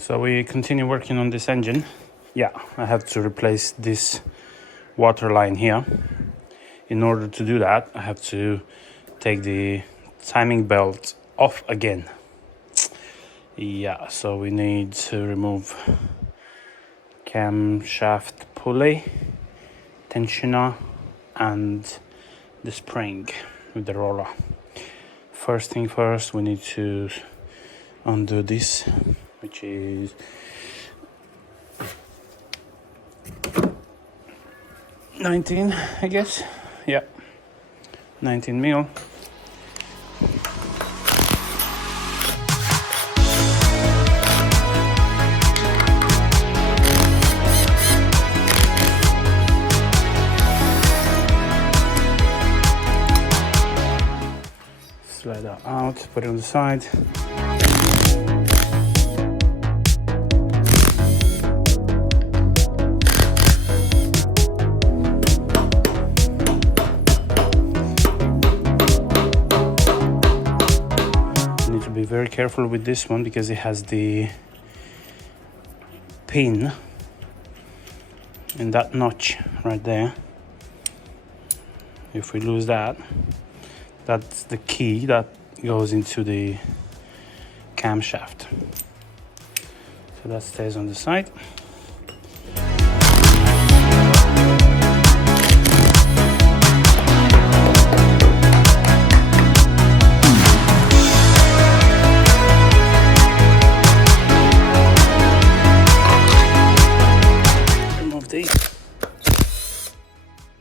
So we continue working on this engine. Yeah, I have to replace this water line here. In order to do that, I have to take the timing belt off again. Yeah, so we need to remove camshaft pulley, tensioner, and the spring with the roller. First thing first, we need to undo this, which is 19, I guess. Yeah, 19 mil. Slide that out, put it on the side. Be very careful with this one because it has the pin in that notch right there. If we lose that, that's the key that goes into the camshaft. So that stays on the side.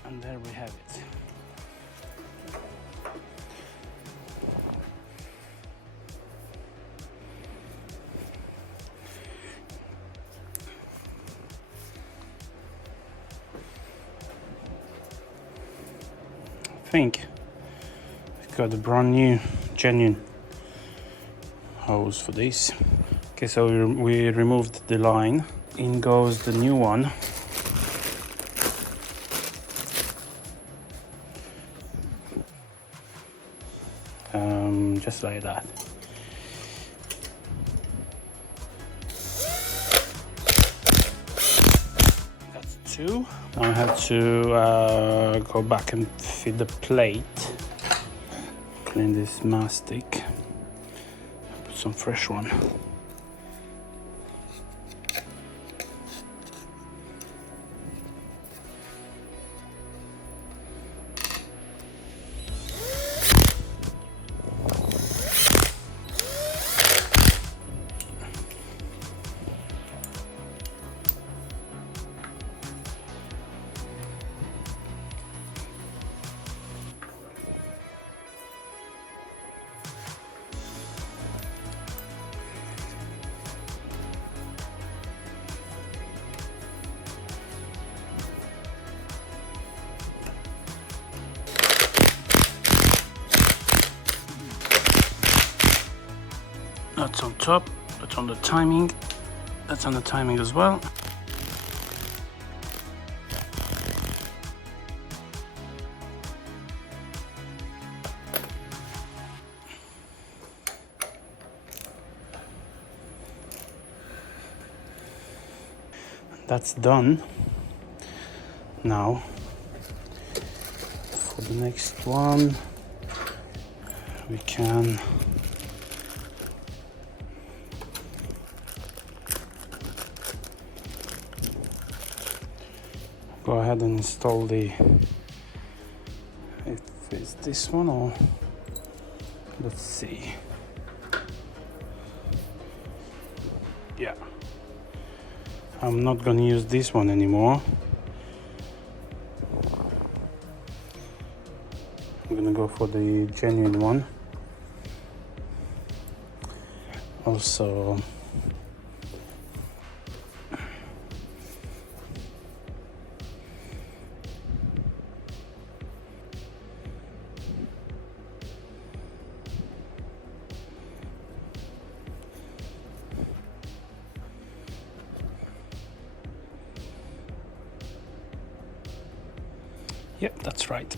And there we have it. I think I've got a brand new, genuine hose for this. Okay, so we removed the line. In goes the new one. Just like that. That's two. Now I have to go back and fit the plate. Clean this mastic. Put some fresh one. That's on top, that's on the timing, that's on the timing as well. That's done. Now, for the next one, we can go ahead and install the, if it's this one or, let's see. Yeah, I'm not gonna use this one anymore. I'm gonna go for the genuine one. Also, yep, that's right.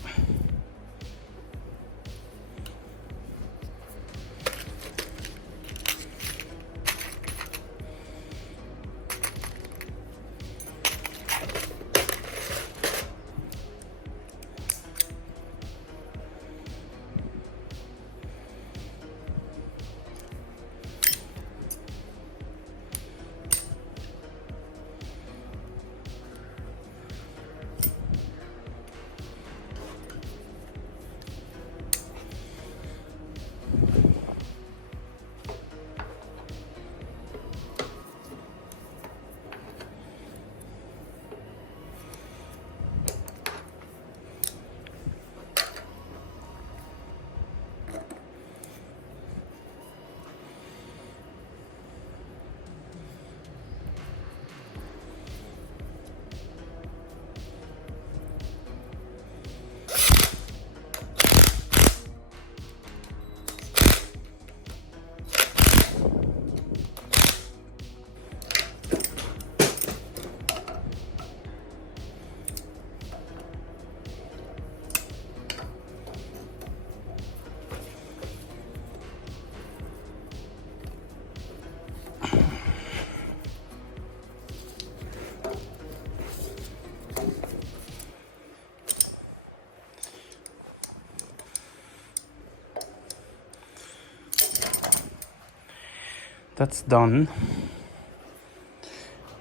That's done.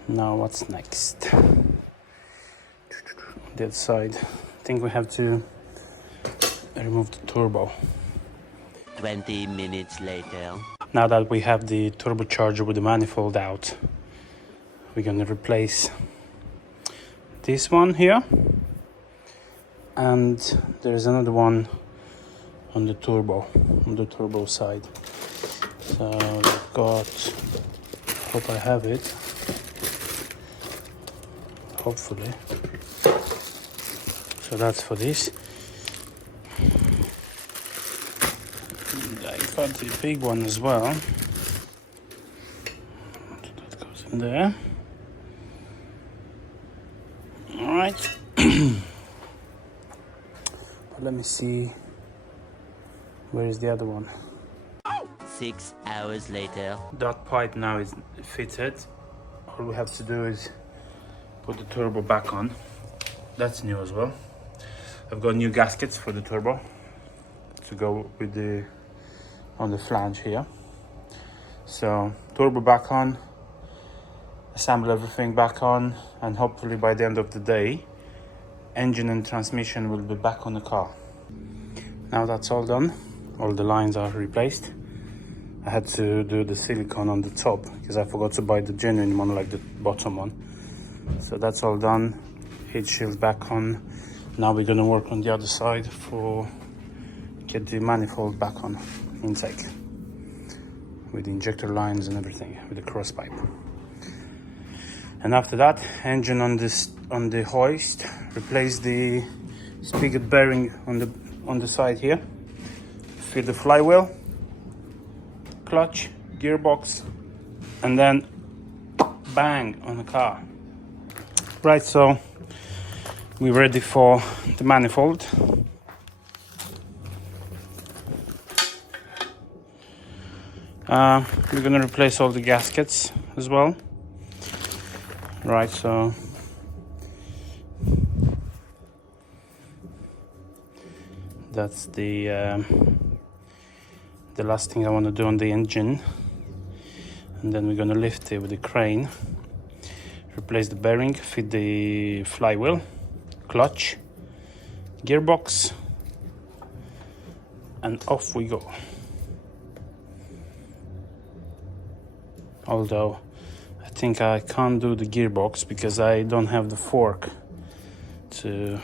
Now what's next? That side. I think we have to remove the turbo. 20 minutes later. Now that we have the turbocharger with the manifold out, we're gonna replace this one here, and there's another one on the turbo side. So we've got, hope I have it, hopefully. So that's for this. And I got the big one as well. So that goes in there. All right. But let me see, where is the other one? 6 hours later. That pipe now is fitted. All we have to do is put the turbo back on. That's new as well. I've got new gaskets for the turbo to go with the on the flange here. So turbo back on, assemble everything back on, and hopefully by the end of the day, engine and transmission will be back on the car. Now that's all done. All the lines are replaced. I had to do the silicone on the top because I forgot to buy the genuine one, like the bottom one. So that's all done. Heat shield back on. Now we're gonna work on the other side for get the manifold back on intake with the injector lines and everything, with the cross pipe. And after that, engine on the hoist. Replace the spigot bearing on the side here. Fit the flywheel, clutch, gearbox, and then bang on the car. Right, so we're ready for the manifold. We're gonna replace all the gaskets as well. Right, so that's the last thing I want to do on the engine, and then we're gonna lift it with the crane. Replace the bearing, fit the flywheel, clutch, gearbox, and off we go. Although I think I can't do the gearbox because I don't have the fork to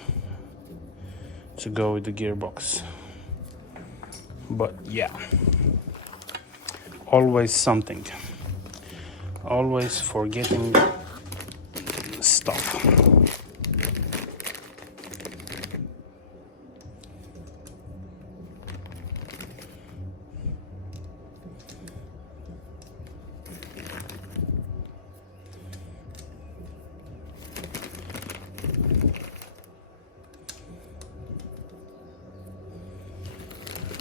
go with the gearbox. But yeah, always something, always forgetting stuff.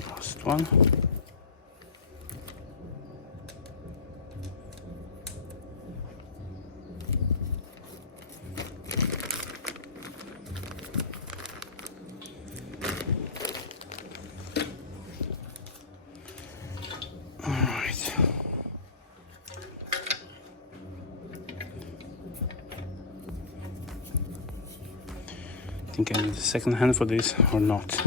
Last one. I think I need a second hand for this or not.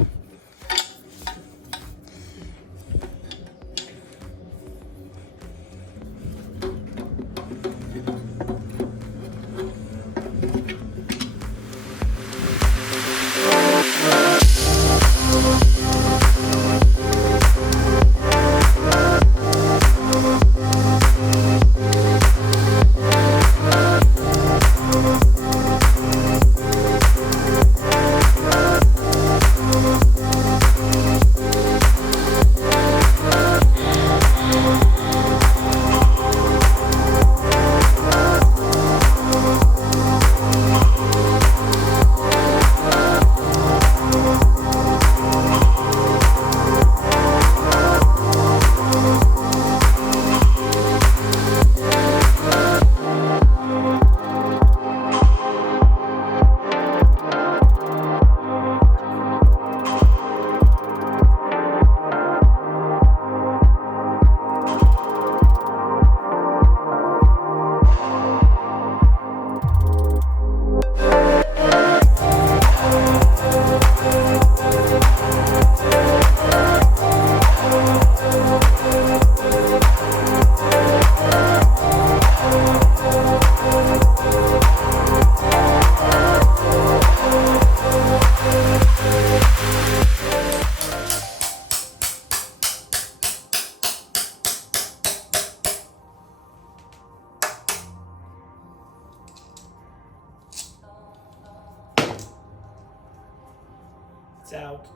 It's out.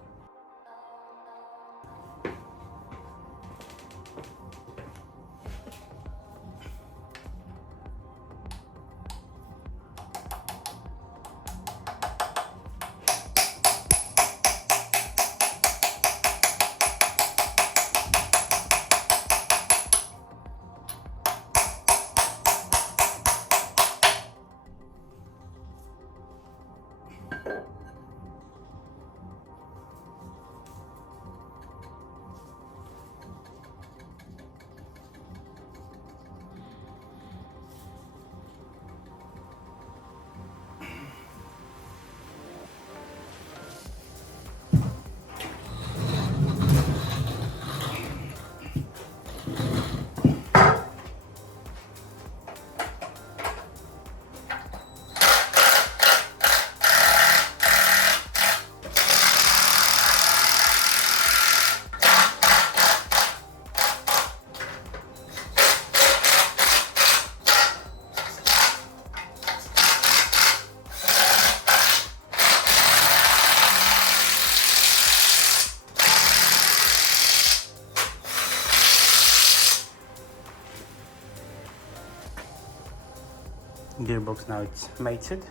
Gearbox now it's mated,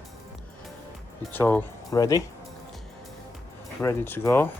it's all ready to go.